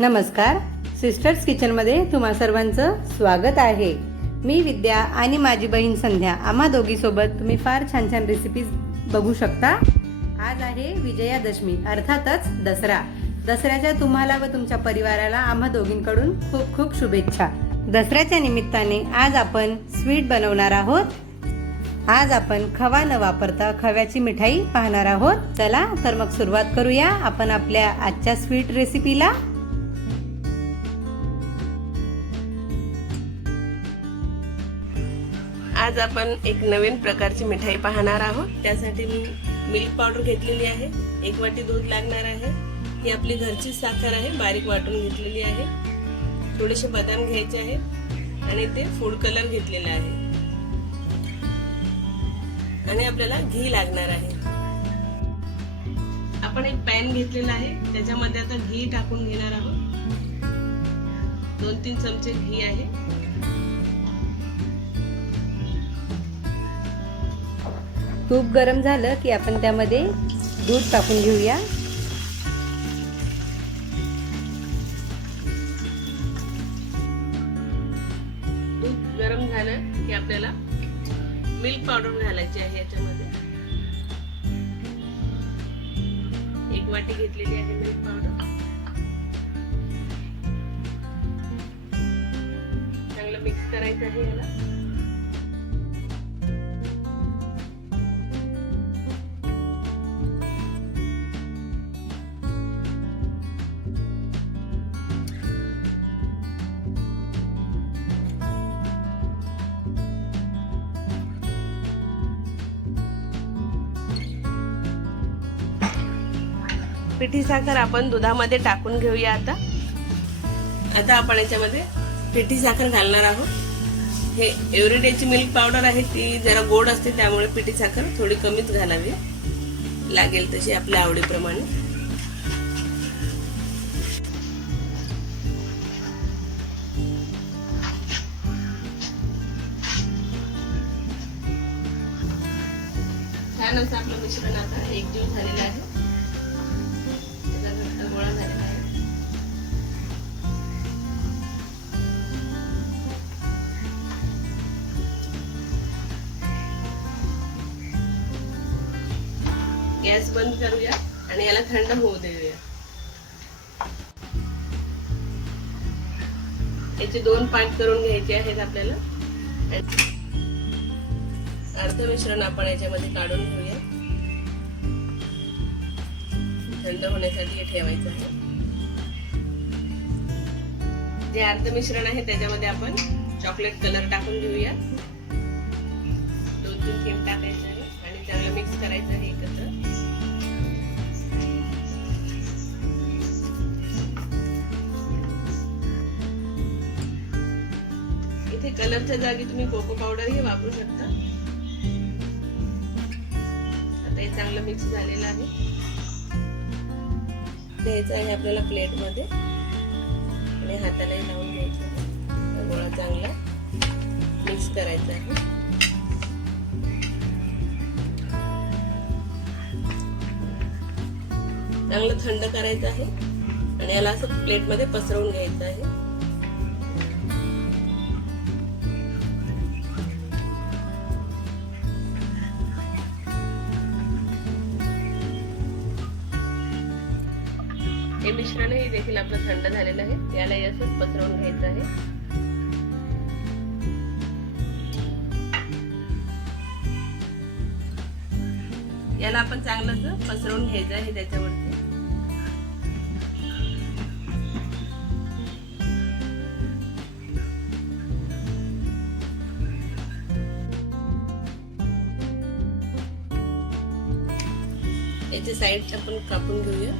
नमस्कार, सिस्टर्स किचनमध्ये तुम्हा सर्वांचं स्वागत आहे. मी विद्या आणि माझी बहीण संध्या, आम्हा दोघीसोबत तुम्ही फार छान छान रेसिपीज बघू शकता. आज आहे विजयादशमी, अर्थातच दसरा. दसऱ्याच्या तुम्हाला व तुमच्या परिवाराला आम्हा दोघींकडून खूप खूप शुभेच्छा. दसऱ्याच्या निमित्ताने आज आपण स्वीट बनवणार आहोत. आज आपण खवा न वापरता खव्याची मिठाई पाहणार आहोत. चला तर मग सुरुवात करूया आपण आपल्या आजच्या स्वीट रेसिपीला. आज आपण एक नवीन प्रकारची मिठाई पाहणार आहोत. त्यासाठी मी मिल्क पावडर घेतलेली आहे, 1 वाटी दूध लागणार आहे. ही आपली घरची साखर आहे, बारीक वाटून घेतलेली आहे. थोडेसे बदाम घ्यायचे आहेत आणि ते फूड कलर घेतलेला आहे. आणि आपल्याला घी लागणार आहे. आपण एक पॅन घेतलेला आहे, त्याच्यामध्ये आता घी टाकून घेणार आहोत. 2-3 चमचे घी आहे. तूप गरम झालं की आपण त्यामध्ये दूध टाकून घेऊया. दूध गरम झालं की आपल्याला मिल्क पावडर घालायची आहे. याच्यामध्ये 1 वाटी घेतलेली आहे मिल्क पावडर. चांगलं मिक्स करायचं आहे याला. पिठी साखर आपण दुधामध्ये टाकून घेऊया. आता आपण याच्यामध्ये पिठी साखर घालणार आहोत. हे एव्हरीडेची मिल्क पावडर आहे, ती जरा गोड असते, त्यामुळे पिठी साखर थोडी कमीच घालावी, लागेल तशी आपल्या आवडीप्रमाणे. छान असं आपलं मिश्रण आता एकजीव झालेलं आहे. गोळा झालेला आहे. गॅस बंद करूया आणि याला थंड होऊ देऊया. याचे 2 पार्ट करून घ्यायचे आहेत आपल्याला. अर्ध मिश्रण आपण याच्यामध्ये काढून घेऊया. थंड होण्यासाठी हे ठेवायचं आहे. जे अर्ध मिश्रण आहे त्याच्यामध्ये आपण चॉकलेट कलर टाकून घेऊया. 2-3 थेंब टाकायचे आहे आणि चांगलं मिक्स करायचं आहे एकत्र. इथे कलरच्या जागी तुम्ही कोको पावडर ही वापरू शकता. आता हे चांगलं मिक्स झालेलं आहे. घ्यायचं आहे आपल्याला प्लेट मध्ये आणि हातालाही लावून घ्यायचं आहे. गोळा चांगला मिक्स करायचा आहे. चांगलं थंड करायचं आहे आणि याला असं प्लेट मध्ये पसरवून घ्यायचं आहे. हे मिश्रण हे देखील आपलं थंड झालेलं आहे. याला असंच पसरवून घ्यायचं आहे. याला आपण चांगलं पसरवून घ्यायचं आहे त्याच्यावरती. याचे साईड आपण कापून घेऊया.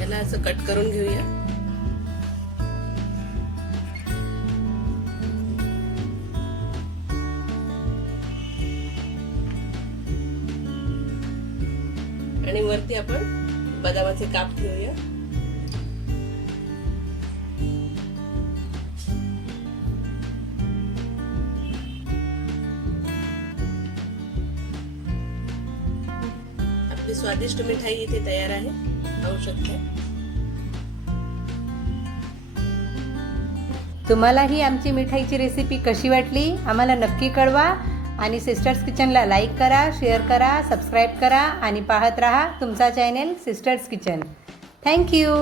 याला असं कट करून घेऊया. आणि वरती आपण बदामाचे काप ठेवूया. आपली स्वादिष्ट मिठाई इथे तयार आहे, पाहू शकता. तुम्हालाही आमची मिठाईची रेसिपी कशी वाटली आम्हाला नक्की कळवा आणि सिस्टर्स किचनला लाईक करा, शेअर करा, सबस्क्राईब करा आणि पाहत राहा तुमचा चॅनेल सिस्टर्स किचन. थँक्यू.